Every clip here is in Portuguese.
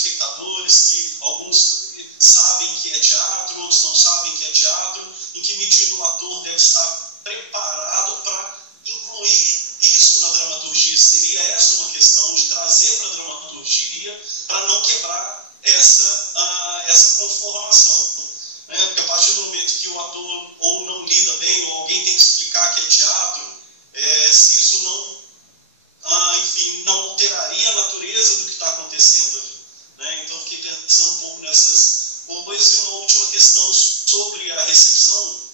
espectadores, que alguns sabem que é teatro, outros não sabem que é teatro, em que medida o ator deve estar preparado para incluir isso na dramaturgia? Seria essa uma questão de trazer para a dramaturgia, para não quebrar essa conformação, né? Porque a partir do momento que o ator ou não lida bem, ou alguém tem que explicar que é teatro, se isso não, enfim, não alteraria a natureza do que está acontecendo ali, né? Então eu fiquei pensando um pouco nessas coisas. E uma última questão sobre a recepção.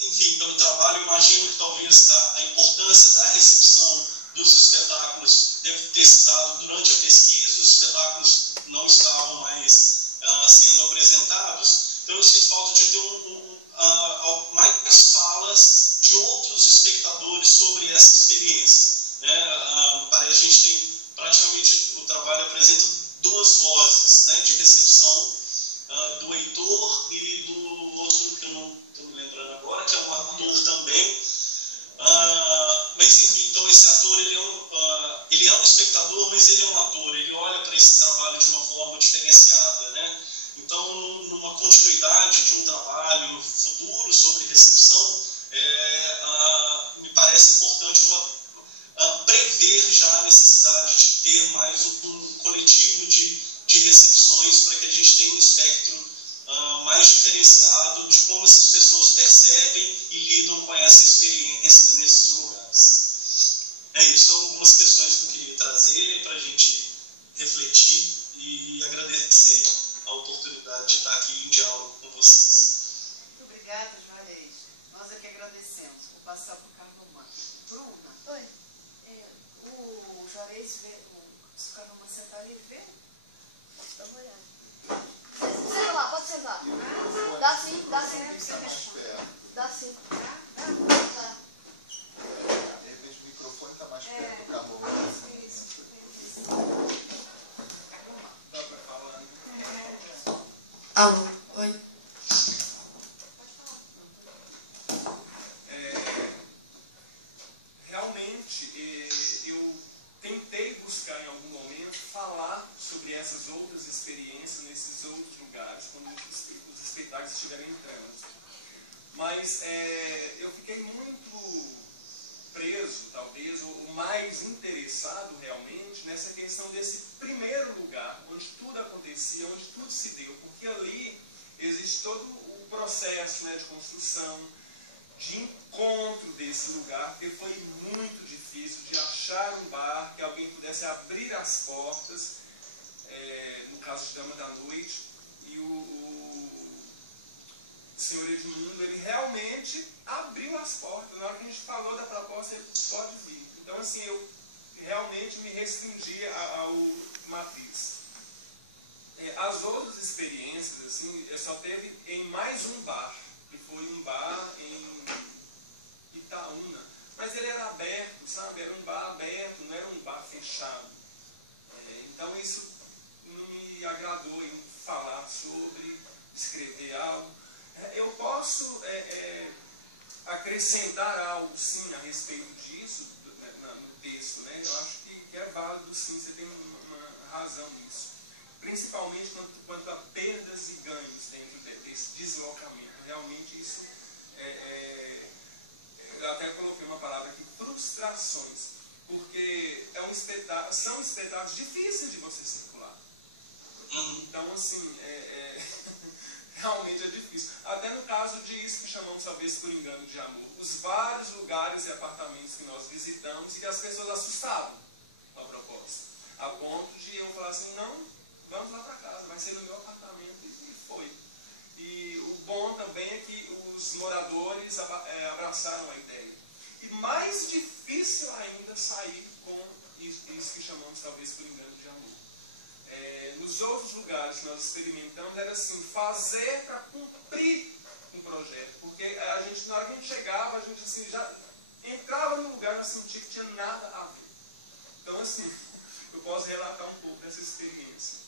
Enfim, pelo trabalho, imagino que talvez a importância da recepção dos espetáculos deve ter se dado durante a pesquisa. Os espetáculos não estavam mais sendo apresentados, então eu sinto falta de ter mais falas de outros espectadores sobre essa experiência, né? A gente tem praticamente, o trabalho apresenta duas vozes, né, de recepção, do Heitor e do outro que eu não estou me lembrando agora, que é um ator também. Mas enfim, então esse ator, ele é um espectador, mas ele é um ator, ele olha para esse trabalho de uma forma diferenciada, né? Então, numa continuidade de um trabalho futuro sobre recepção, me parece importante prever já a necessidade de ter mais um coletivo de recepções, para que a gente tenha um espectro mais diferenciado de como essas pessoas percebem e lidam com essa experiência nesses lugares. É isso, são algumas questões que eu queria trazer para a gente refletir e agradecer a oportunidade de estar aqui em diálogo com vocês. Muito obrigada, Juarez. Nós é que agradecemos. Vou passar para o Carlomã. Bruna. Oi. O Juarez vê, se o Carlomã sentar, ele vê? Posso dar uma olhada. Senta lá, pode sentar. Dá sim, dá sim. Dá sim. Tá. De repente o microfone está mais perto do Carlomã. Dá para falar, né? Alô, oi. Realmente, eu tentei buscar em algum momento falar sobre essas outras experiências nesses outros lugares, quando os espetáculos estiverem entrando. Mas eu fiquei muito preso, talvez, ou mais interessado realmente nessa questão desse primeiro lugar, onde tudo acontecia, onde tudo se deu, porque ali existe todo o processo, né, de construção, de encontro desse lugar, porque foi muito difícil de achar um bar que alguém pudesse abrir as portas, no caso de Dama da Noite, e o senhor Edmundo, ele realmente abriu as portas. Na hora que a gente falou da proposta, ele pode vir. Então, assim, eu realmente me restringi ao Matrix. As outras experiências, assim, só teve em mais um bar, que foi um bar em Itaúna. Mas ele era aberto, sabe? Era um bar aberto, não era um bar fechado. Então, isso não me agradou em falar sobre, escrever algo. Eu posso acrescentar algo, sim, a respeito disso, no texto, né? Eu acho que é válido, sim, você tem uma razão nisso. Principalmente quanto a perdas e ganhos dentro desse deslocamento. Realmente isso eu até coloquei uma palavra aqui, frustrações. Porque são espetáculos difíceis de você circular. Então, assim, realmente é difícil. Até no caso disso que chamamos, talvez, por engano de amor. Os vários lugares e apartamentos que nós visitamos e que as pessoas assustavam com a proposta. A ponto de eu falar assim, não, vamos lá para casa, vai ser no meu apartamento, e foi. E o bom também é que os moradores abraçaram a ideia. E mais difícil ainda sair com isso que chamamos, talvez, por engano de amor. Nos outros lugares que nós experimentamos, era assim, fazer para cumprir um projeto. Porque a gente, na hora que a gente chegava, a gente assim, já entrava no lugar, já sentia que tinha nada a ver. Então, assim, eu posso relatar um pouco dessa experiência.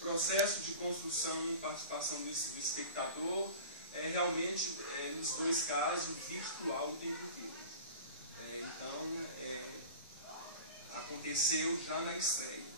Processo de construção e participação do espectador realmente, nos dois casos, virtual o tempo inteiro. Então, a aconteceu já na estreia.